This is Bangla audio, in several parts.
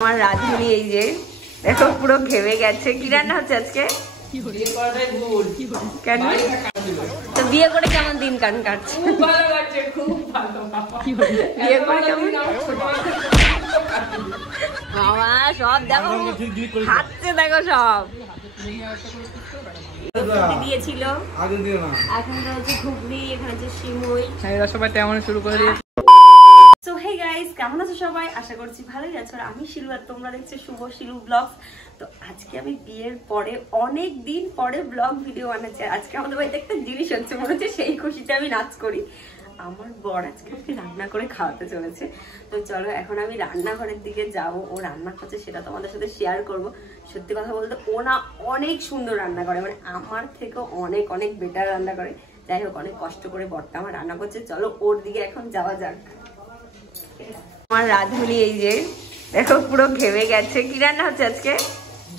আমার রাঁধুনি এই যে দেখো পুরো ঘেমে গেছে। কি রান্না হচ্ছে আজকে? কেন তো বিয়ে করে কেমন দিন কান কাটছে? বিয়ে করে কেমন বাবা সব দেখো খাচ্ছে, দেখো সব দিয়েছিল। এখন হচ্ছে ঘুগনি, এখানে হচ্ছে সিমুই। সবাই তেমন শুরু করে দিয়েছে। সো হে গাইস, কেমন আছো সবাই? আশা করছি ভালোই আছো। আর আমি শিলু, আর তোমরা দেখছো শুভ শিলু ব্লগস। তো আজকে আমি বিয়ের পরে অনেক দিন পরে ব্লগ ভিডিও বানাচ্ছি। আজকে আমাদের বাড়িতে একটা জিনিস হচ্ছে, মনে হচ্ছে সেই খুশিতে আমি নাচ করি। আমার বর আজকে আমাকে রান্না করে খাওয়াতে চলেছে। তো চলো এখন আমি রান্নাঘরের দিকে যাব। ও রান্না করছে সেটা তোমাদের সাথে শেয়ার করব। সত্যি কথা বলতে ও না অনেক সুন্দর রান্না করে, মানে আমার থেকেও অনেক অনেক বেটার রান্না করে। যাই হোক, অনেক কষ্ট করে বরটা আমার রান্না করছে। চলো ওর দিকে এখন যাওয়া যাক। আমার রাঁধুনি এই যে দেখো পুরো ঘেমে গেছে। কি রান্না হচ্ছে আজকে?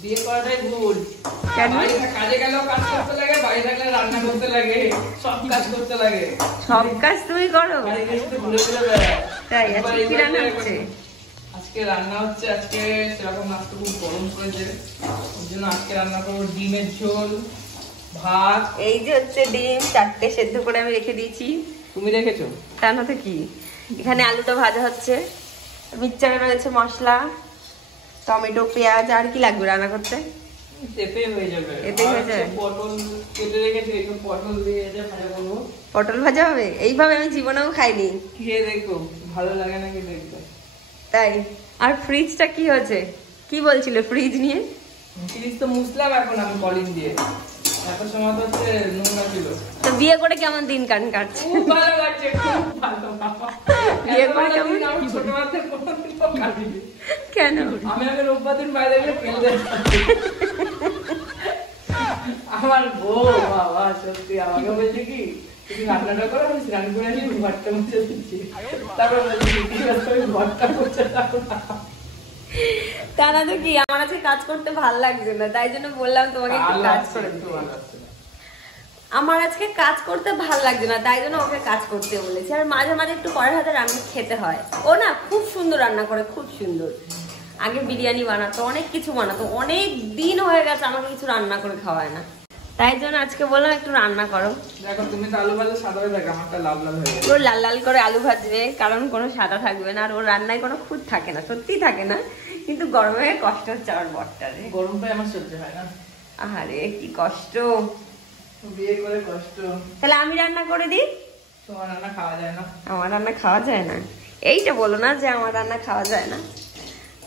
বিয়ে করাটাই ভুল। কেন? কাজে গেলেও কাজ করতে লাগে, বাড়ি থাকলে রান্না করতে লাগে, সব কাজ করতে লাগে। সব কাজ তুমি করো? বাড়ি গেলে ঘুরে ঘুরে বেড়ায়। তাই আজকে কি রান্না হচ্ছে? আজকে রান্না হচ্ছে, আজকে সেরকম নাস্তা খুব গরম করেছে, ওর জন্য আজকে রান্না করবো ডিমের ঝোল, ভাত। এই যে হচ্ছে ডিম 4টে সেদ্ধ করে আমি রেখে দিয়েছি। তুমি রেখেছো? তা না তো কি। এখানে আলুটা ভাজা হচ্ছে, মিক্সচারে রয়েছে মশলা, টমেটো, পেঁয়াজ। আর কি লাগবে রান্না করতে? এতেই হয়ে যাবে। এতেই হয়ে যাবে। পটল কেটে রেখেছি, একটু পটল দিয়ে ভাজা করবো। পটল ভাজা হবে? এইভাবে আমি জীবনেও খাইনি। খেয়ে দেখো ভালো লাগে নাকি দেখবে। তাই? আর ফ্রিজটা কি হয়েছে? কি বলছিল ফ্রিজ নিয়ে? ফ্রিজ তো মুছলাম এখন আমি কলিং দিয়ে। এত সময় তো হচ্ছে নোংরা ছিল। তো বিয়ে করে কেমন দিন কান কাটছে? খুব ভালো লাগছে, খুব ভালো। বিয়ে করে কেমন? ছোটবেলাতে কোনোদিন কাটিনি। কেন? আমি আগে রোববার দিন বাইরে গেলে খেলতে আমার বউ বাবা সত্যি আমাকে বলছে কি তুমি রান্নাটা করো, আমি স্নান করে আসি, ঘরটা মুছে দিচ্ছি। তারপর বলছি ঘরটা মুছে তারা তো কি, আমার আজকে কাজ করতে ভালো লাগছে না, তাই জন্য বললাম তোমাকে একটু কাজ করে দিতে। আমার আজকে কাজ করতে ভালো লাগছে না, তাই জন্য ওকে কাজ করতে বলেছি। আর মাঝে মাঝে একটু পরের হাতে রান্না খেতে হয়। ও না খুব সুন্দর রান্না করে, খুব সুন্দর। আগে বিরিয়ানি বানাতো, অনেক কিছু বানাতো, অনেক দিন হয়ে গেছে আমাকে কিছু রান্না করে খাওয়ায় না। তাই জন্য আজকে বললাম একটু রান্না করো। দেখো তুমি তো আলু ভাজা সাদা হয়ে থাকে, আমারটা লাল লাল হয়ে যায়। ওর লাল লাল করে আলু ভাজবে, কারণ কোনো সাদা থাকবে না। আর ওর রান্নায় কোনো খুঁত থাকে না, সত্যি থাকে না। কিন্তু গরমে কষ্ট হচ্ছে আমার বরটারে। গরমটাই আমার সহ্য হয় না। আরে কি কষ্ট, বিয়ে করে কষ্ট। তাহলে আমি রান্না করে দিই। তোমার রান্না খাওয়া যায় না? আমার রান্না খাওয়া যায় না? এইটা বলো না যে আমার রান্না খাওয়া যায় না।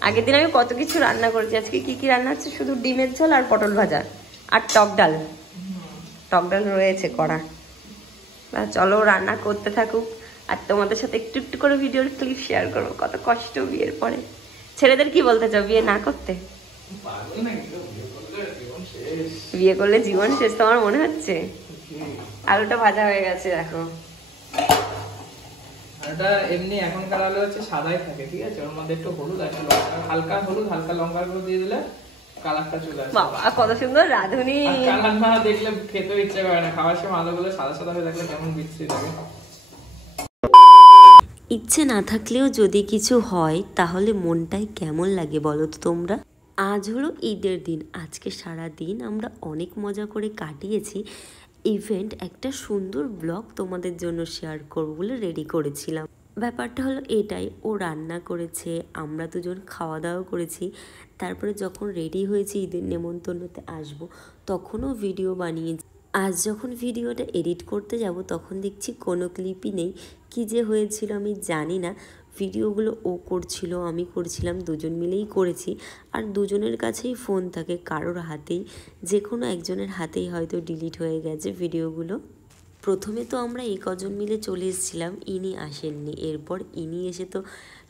আগের দিন আমি কত কিছু রান্না করেছি। আজকে কি কি রান্না হচ্ছে? শুধু ডিমের ঝোল আর পটল ভাজা আর টক ডাল। টক ডাল রয়েছে করা। চলো রান্না করতে থাকুক, আর তোমাদের সাথে একটু একটু করে ভিডিওর ক্লিপ শেয়ার করবো। কত কষ্ট বিয়ের পরে। ছেলেদের কি বলতে চাও বিয়ে না করতে? বিয়ে করলে জীবন শেষ তোমার মনে হচ্ছে? আলুটা ভাজা হয়ে গেছে দেখো। এটা এমনি এখনকার আলু হচ্ছে সাদাই থাকে, ঠিক আছে? ওর মধ্যে একটু হলুদ আছে, হালকা হলুদ হালকা লঙ্কা গুঁড়ো দিয়ে দিলে কালারটা চলে আসে। বাবা কত সুন্দর রাঁধুনি। কালার না দেখলে খেতেও ইচ্ছে করে না। খাওয়ার সময় আলুগুলো সাদা সাদা হয়ে থাকলে কেমন বিশ্রী লাগে। ইচ্ছে না থাকলেও যদি কিছু হয় তাহলে মনটাই কেমন লাগে বলো তো তোমরা? আজ হলো ঈদের দিন। আজকে সারা দিন আমরা অনেক মজা করে কাটিয়েছি। ইভেন্ট একটা সুন্দর ব্লগ তোমাদের জন্য শেয়ার করবো বলে রেডি করেছিলাম। ব্যাপারটা হলো এটাই, ও রান্না করেছে, আমরা দুজন খাওয়া দাওয়া করেছি। তারপরে যখন রেডি হয়েছি ঈদের নেমন্তন্নতে আসবো, তখনও ভিডিও বানিয়েছি। আজ যখন ভিডিওটা এডিট করতে যাব তখন দেখছি কোনো ক্লিপই নেই। কী যে হয়েছিল আমি জানি না। ভিডিওগুলো ও করছিল, আমি করছিলাম, দুজন মিলেই করেছি। আর দুজনের কাছেই ফোন থাকে, কারোর হাতেই, যে কোনো একজনের হাতেই হয়তো ডিলিট হয়ে গেছে ভিডিওগুলো। প্রথমে তো আমরা এই কজন মিলে চলে এসেছিলাম, ইনি আসেননি। এরপর ইনি এসে তো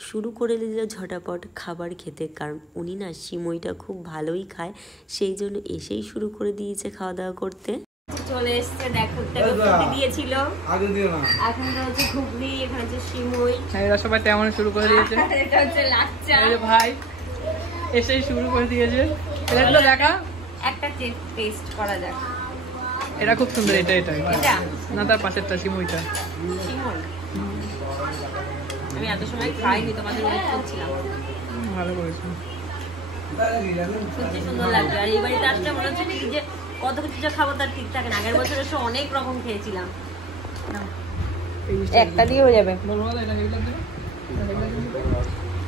শুরু করে দিল ঝটাপট খাবার খেতে, কারণ উনি না সিমইটা খুব ভালোই খায়, সেই জন্য এসেই শুরু করে দিয়েছে খাওয়া দাওয়া করতে। চলে এসছে দেখো, দিয়েছিল আগে দিও না। এখন হচ্ছে ঘুগনি, এখানে হচ্ছে সিমুই। এরা সবাই তেমন শুরু করে দিয়েছে। এটা হচ্ছে লাচ্চা। এই ভাই এসেই শুরু করে দিয়েছে। এটা দেখা একটা টেস্ট করা যাক। এটা খুব সুন্দর। এটা এটা এটা না, তার পাশেরটা সিমুইটা। সিমুই আমি এত সময় খাইনি, তোমাদের ওয়েট করছিলাম। ভালো করেছো। সত্যি সুন্দর লাগবে। আর এই বাড়িতে আসলে মনে হচ্ছে কি যে কত কিছু যা খাবো তার ঠিক থাকে না। আগের বছর এসে অনেক রকম খেয়েছিলাম। একটা দিয়ে হয়ে যাবে।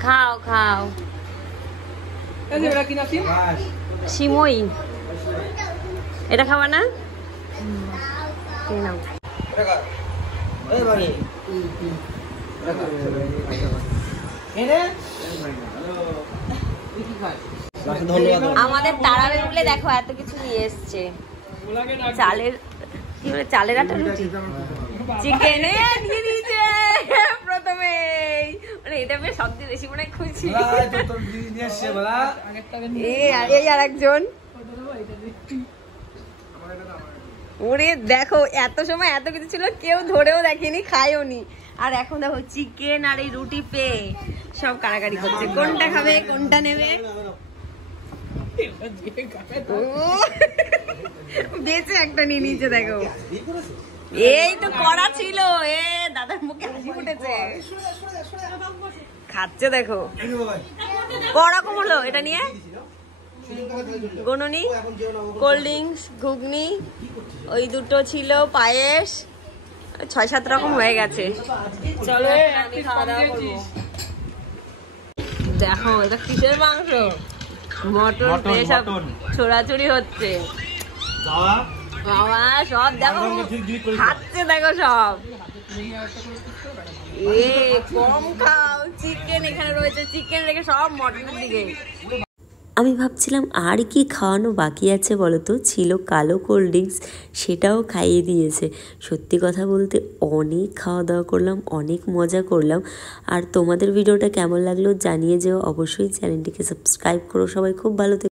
খাও খাও। সিমই এটা খাবা না? নাও। আমাদের তারাবে বলে দেখো এত কিছু নিয়ে এসছে। চালের কি বলে, চালের আটা রুটি, চিকেন দিয়ে দিয়েছে প্রথমে। মানে এটা বেশ সবচেয়ে বেশি মনে খুশি। এই আর একজন, ওরে দেখো এত সময় এত কিছু ছিল, কেউ ধরেও দেখেনি, খায়ও নি। আর এখন দেখো চিকেন আর এই রুটি পেয়ে সব কারাকারি করছে, কোনটা খাবে কোনটা নেবে। বেঁচে একটা নিয়ে নিচে দেখো। এই তো করা ছিল। এ দাদার মুখে হাসি ফুটেছে, খাচ্ছে দেখো। করকম হলো এটা নিয়ে। গনুনি, কোল্ড ড্রিঙ্কস, ঘুগনি, ওই দুটো ছিল, পায়েস, 6-7 রকম হয়ে গেছে। চলো আমি খাওয়া দাওয়া করবো। দেখো এটা কিসের মাংস? মটন সব ছোড়াছুড়ি হচ্ছে বাবা। সব দেখো খাচ্ছে দেখো সব। এ কম খাও, চিকেন এখানে রয়েছে, চিকেন রেখে সব মটনের দিকে। আমি ভাবছিলাম আর কি খাওয়ানো বাকি আছে বলো তো, ছিল কালো কোল্ড ড্রিঙ্কস, সেটাও খাইয়ে দিয়েছে। সত্যি কথা বলতে অনেক খাওয়া দাওয়া করলাম, অনেক মজা করলাম। আর তোমাদের ভিডিওটা কেমন লাগলো জানিয়ে যেও অবশ্যই। চ্যানেলটিকে সাবস্ক্রাইব করো সবাই। খুব ভালো থেকো।